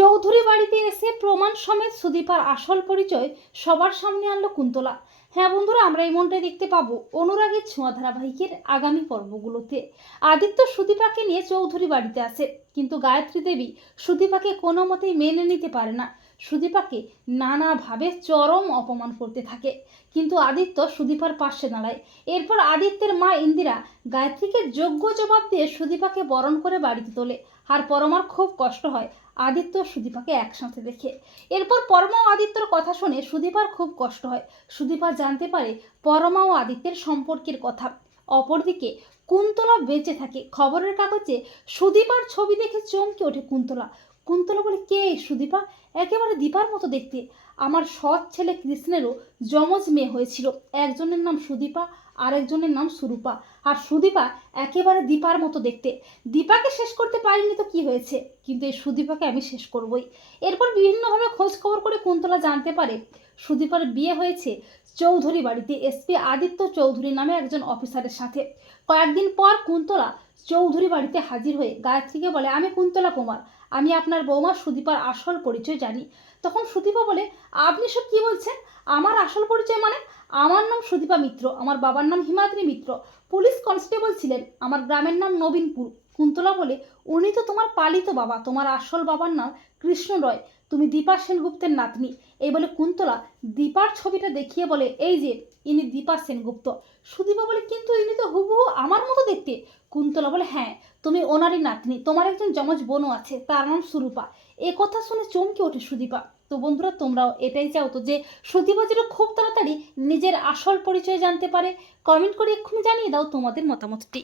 চৌধুরী বাড়িতে এসে প্রমাণ সমেত সুদীপার আসল পরিচয় সবার সামনে আনলো কুন্তলা। হ্যাঁ বন্ধুরা, আমরা এই মনটাই দেখতে পাবো অনুরাগের ছোঁয়া ধারাবাহিকের আগামী পর্বগুলোতে। আদিত্য সুদীপাকে নিয়ে চৌধুরী বাড়িতে আসে, কিন্তু গায়ত্রী দেবী সুদীপাকে কোনো মতেই মেনে নিতে পারে না। সুদীপাকে নানাভাবে চরম অপমান করতে থাকে, কিন্তু আদিত্য সুদীপার পাশে দাঁড়ায়। এরপর আদিত্যের মা ইন্দিরা গায়ত্রীকে যোগ্য জবাব দিয়ে সুদীপাকে বরণ করে বাড়িতে তোলে। আর পরমার খুব কষ্ট হয় আদিত্য সুদীপাকে একসাথে দেখে। এরপর পরমা ও আদিত্যর কথা শুনে সুদীপার খুব কষ্ট হয়। সুদীপা জানতে পারে পরমা ও আদিত্যের সম্পর্কের কথা। অপরদিকে কুন্তলা বেঁচে থাকে। খবরের কাগজে সুদীপার ছবি দেখে চমকে ওঠে কুন্তলা। কুন্তলা বলে, কে সুদীপা? একেবারে দীপার মতো দেখতে। আমার সৎ ছেলে কৃষ্ণেরও যমজ মেয়ে হয়েছিল। একজনের নাম সুদীপা, আরেকজনের নাম সুরূপা। আর সুদীপা একেবারে দীপার মতো দেখতে। দীপাকে শেষ করতে পারিনি তো কি হয়েছে? কিন্তু এই সুদীপাকে আমি শেষ করবই। এরপর বিভিন্নভাবে খোঁজ খবর করে কুন্তলা জানতে পারে সুদীপার বিয়ে হয়েছে চৌধুরী বাড়িতে। এসপি আদিত্য চৌধুরী নামে একজন অফিসারের সাথে। কয়েকদিন পর কুন্তলা চৌধুরী বাড়িতে হাজির হয়ে গায়ত্রীকে বলে, আমি কুন্তলা কুমার। আমি আপনার বৌমা সুদীপার আসল পরিচয় জানি। তখন সুদীপা বলে, আপনি সব কি বলছেন? আমার আসল পরিচয় মানে? আমার নাম সুদীপা মিত্র, আমার বাবার নাম হিমাদ্রি মিত্র। পুলিশ কনস্টেবল ছিলেন, আমার গ্রামের নাম নবীনপুর। কুন্তলা বলে, উনি তো তোমার পালিত বাবা। তোমার আসল বাবার নাম কৃষ্ণ রয়। তুমি দীপা সেনগুপ্তের নাতনি। এই বলে কুন্তলা দীপার ছবিটা দেখিয়ে বলে, এই যে, ইনি দীপা সেনগুপ্ত। সুদীপা বলে, কিন্তু ইনি তো হুবহু আমার মতো দেখতে? কুন্তলা বলে হ্যাঁ তুমি ওনারই নাতনি। তোমার একজন যমজ বোনও আছে, তার নাম সুরূপা। এ কথা শুনে চমকে ওঠে সুদীপা। তো বন্ধুরা, তোমরাও এটাই চাও তো যে, সুদীপা যেন খুব তাড়াতাড়ি নিজের আসল পরিচয় জানতে পারে? কমেন্ট করে এক্ষুনি জানিয়ে দাও তোমাদের মতামতটি।